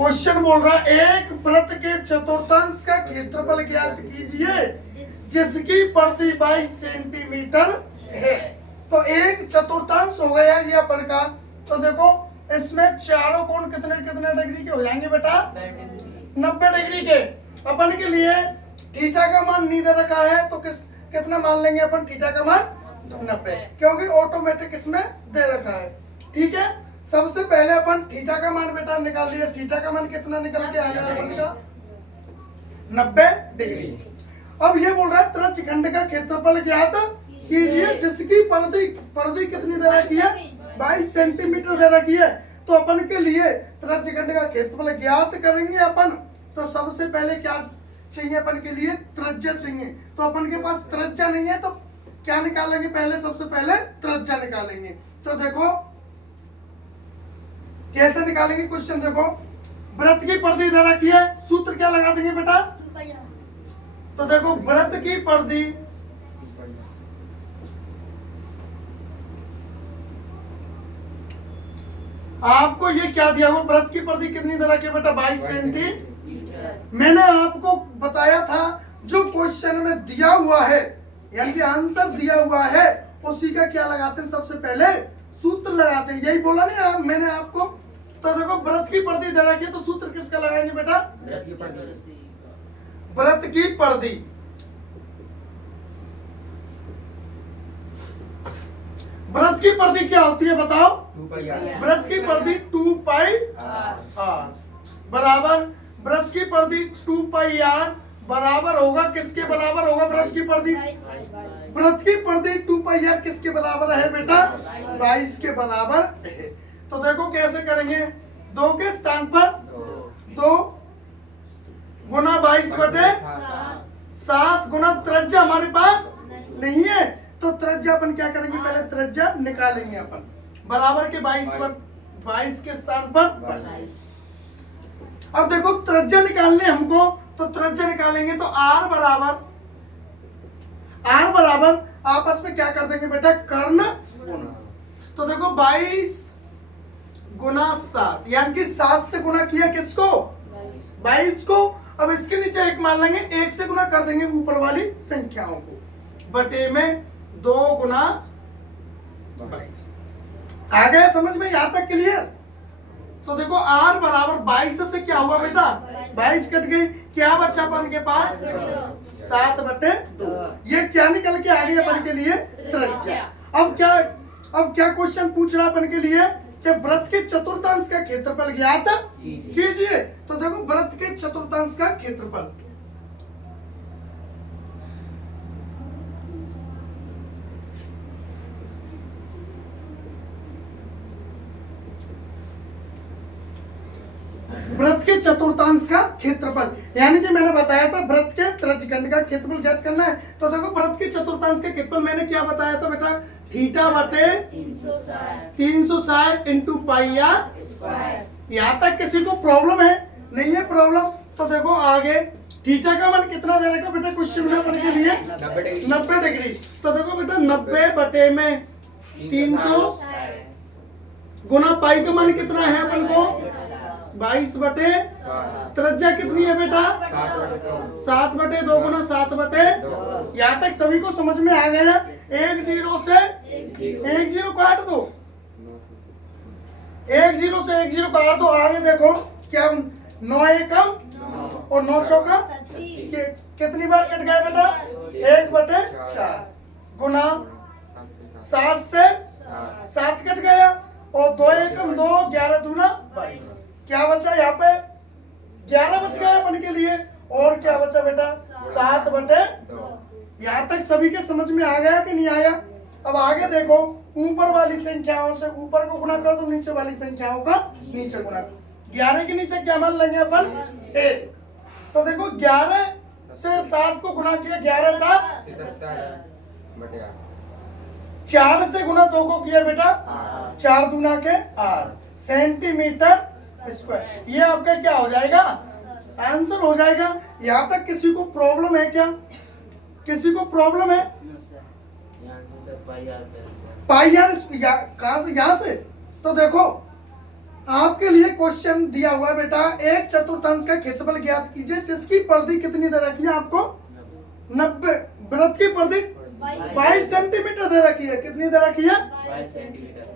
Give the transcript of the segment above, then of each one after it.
Question बोल रहा है एक वृत्त के चतुर्थांश का क्षेत्रफल ज्ञात कीजिए जिसकी परिधि 22 सेंटीमीटर है। तो एक चतुर्थांश हो गया ये अपन का। तो देखो इसमें चारों कोण कितने कितने डिग्री के हो जाएंगे बेटा? 90 डिग्री के। अपन के लिए थीटा का मान नहीं दे रखा है तो कितना मान लेंगे अपन? थीटा का मान 90, क्योंकि ऑटोमेटिक इसमें दे रखा है। ठीक है, सबसे पहले अपन थीटा का मान बेटा निकाल लिया। थीटा का मान कितना निकल के आ गया अपन का? 90 डिग्री। अब ये बोल रहा है त्रिज्यखंड का क्षेत्रफल ज्ञात कीजिए जिसकी परिधि कितनी दे रखी है? 22 सेंटीमीटर दे रखी है। तो अपन के लिए त्रिज्यखंड का क्षेत्रफल ज्ञात करेंगे अपन। तो सबसे पहले क्या चाहिए अपन के लिए? त्रिज्या चाहिए। तो अपन के पास त्रिज्या नहीं है तो क्या निकालेंगे? पहले सबसे पहले त्रिज्या निकालेंगे। तो देखो कैसे निकालेंगे? क्वेश्चन देखो, वृत्त की परिधि दे रखी है, सूत्र क्या लगा देंगे बेटा? तो देखो वृत्त की परिधि आपको ये क्या दिया हुआ? वृत्त की परिधि कितनी दे रखी है बेटा? 22 सेंटीमीटर। मैंने आपको बताया था जो क्वेश्चन में दिया हुआ है यानी कि आंसर दिया हुआ है उसी का क्या लगाते हैं? सबसे पहले सूत्र लगाते हैं। यही बोला नहीं मैंने आपको? तो देखो वृत्त की परिधि दे रखी है तो सूत्र किसका लगाएंगे बेटा? वृत्त की परिधि। वृत्त की परिधि क्या होती है बताओ? वृत्त की परिधि 2 पाई r बराबर, वृत्त की परिधि 2 पाई r बराबर होगा किसके बराबर होगा? वृत्त की परिधि, वृत्त की परिधि 2 पाई r किसके बराबर है बेटा? 22 के बराबर है। तो देखो कैसे करेंगे? 2 के स्थान पर 2 गुना 22/7 गुना त्रिज्या हमारे पास नहीं है तो त्रिज्या अपन क्या करेंगे? पहले त्रिज्या निकालेंगे अपन। बराबर के 22 के स्थान पर 22। अब देखो त्रिज्या निकालने हमको, तो त्रिज्या निकालेंगे तो r बराबर आपस में क्या कर देंगे बेटा? कर्ण गुना। तो देखो 22 गुना 7 यानी कि 7 से गुना किया किसको? 22 को। अब इसके नीचे एक मान लेंगे, 1 से गुना कर देंगे ऊपर वाली संख्याओं को, बटे में 2 गुना 22। आ गया समझ में? यहां तक क्लियर? तो देखो r बराबर 22 से क्या हुआ बेटा? 22 कट गई, क्या बचा अपन के पास? 7/2। ये क्या निकल के आ गई अपन के लिए? त्रिज्या। अब क्या क्वेश्चन पूछ रहा अपन के लिए कि वृत्त के चतुर्थांश का क्षेत्रफल ज्ञात कीजिए। तो देखो वृत्त के चतुर्थांश का क्षेत्रफल, वृत्त के चतुर्थांश का क्षेत्रफल यानी कि मैंने बताया था वृत्त के त्रिज्यखंड का क्षेत्रफल ज्ञात करना है। तो देखो वृत्त के चतुर्थांश का क्षेत्रफल मैंने क्या बताया था बेटा? थीटा बटे 360 इंटू पाई r। यहाँ तक किसी को प्रॉब्लम है? नहीं है प्रॉब्लम। तो देखो आगे थीटा का मान कितना दे रखा बेटा क्वेश्चन में अपन के लिए? 90 डिग्री। तो देखो बेटा 90 बटे में 300 गुना पाई का मान कितना है अपन को? 22 बटे, त्रिज्या कितनी है बेटा? 7/2 गुना 7/2। यहाँ तक सभी को समझ में आ गया? 1 0 से 1 0 काट दो, 1 0 से 1 0 काट दो। आगे देखो क्या 9 एकम और 9 चौका कितनी बार कट गया बेटा? 1/4 गुना 7 से 7 कट गया और 2 एकम 2, 11 दूना 22। क्या बचा यहाँ पे? 11 बच गया अपन के लिए। और क्या बचा बेटा? 7/2। यहाँ तक सभी के समझ में आ गया कि नहीं आया? अब आगे देखो ऊपर वाली संख्याओं से ऊपर को गुना कर दो, नीचे वाली संख्याओं का नीचे गुना। 11 के नीचे क्या मान लेंगे अपन? 1। तो देखो 11 से 7 को गुना किया, 11 7 4 से गुना 2 को किया बेटा 4 दूना के 8 सेंटीमीटर स्क्वायर। ये आपका क्या हो जाएगा? आंसर हो जाएगा। यहाँ तक किसी को प्रॉब्लम है क्या? किसी को प्रॉब्लम है? पाई आर कहाँ से? यहाँ से। तो देखो आपके लिए क्वेश्चन दिया हुआ है बेटा, एक चतुर्थांश का क्षेत्रफल ज्ञात कीजिए जिसकी परिधि कितनी दे रखी है आपको 90, वृत्त की परिधि 22 सेंटीमीटर दे रखी है। कितनी दे रखी है 22 सेंटीमीटर।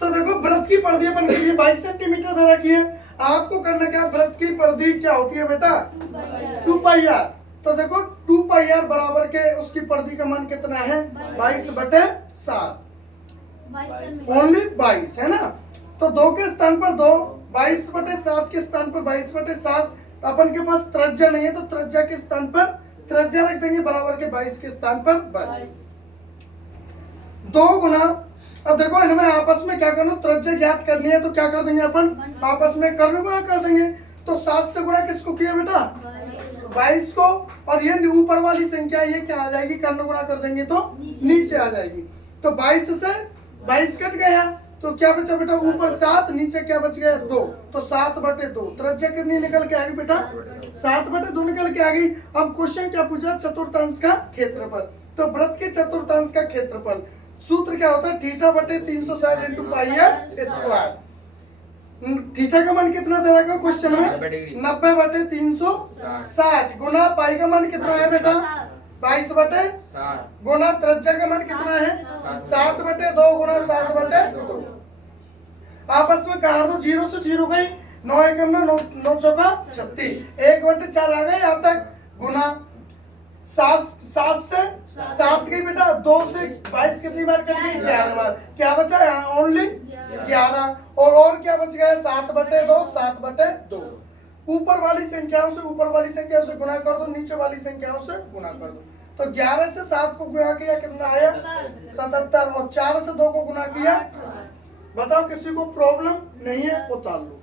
तो देखो वृत्त की परिधि अपन के लिए 22 सेंटीमीटर दे रखी है। आपको करना क्या, वृत्त की परिधि क्या होती है बेटा 2 पाई आर। तो देखो 2 पाई आर बराबर के उसकी परिधि का मान कितना है 22/7, ओनली 22 है ना। तो 2 के स्थान पर 2, 22/7 के स्थान पर 22/7। तो अपन के पास त्रिज्या नहीं है तो त्रिज्या के स्थान पर त्रिज्या रख देंगे बराबर के 22 के स्थान पर 22। 2 गुना, अब देखो इनमें आपस में क्या करना, त्रिज्या ज्ञात करनी है तो क्या कर देंगे अपन आपस में कर्ण गुणा कर देंगे। तो 7 से गुणा किसको किया बेटा 22 को, और ये ऊपर वाली संख्या ये क्या आ जाएगी, कर्ण गुणा कर देंगे तो नीचे आ जाएगी। तो 22 से 22 कट गया तो क्या बचा बेटा ऊपर 7, नीचे क्या बच गया 2। तो 7/2 त्रिज्या कितनी निकल के आ गई बेटा 7/2 निकल के आ गई। अब क्वेश्चन क्या पूछा, चतुर्थांश का क्षेत्रफल। तो वृत्त के चतुर्थांश का क्षेत्रफल सूत्र क्या होता है, θ/360 × πr²। थीटा का मान कितना दे रखा क्वेश्चन में 90/360 गुना पाई का मान कितना है बेटा 22/7 गुना त्रिज्या का मान कितना है 7/2 गुना 7/2। आपस में काट दो, 0 से 0 गई, 9 एकम में 9 चौका 36, 1/4 आ गए यहाँ तक, गुना 7 से 7 गई बेटा, 2 से 22 कितनी बार कट गई 11 बार। क्या बचा यहाँ ओनली 11, और क्या बच गया 7/2 7/2। ऊपर वाली संख्याओं से ऊपर वाली संख्याओं से गुणा कर दो, नीचे वाली संख्याओं से गुणा कर दो। तो 11 से 7 को गुणा किया कितना आया 77, और 4 से 2 को गुणा किया। बताओ किसी को प्रॉब्लम नहीं है, उतार लो।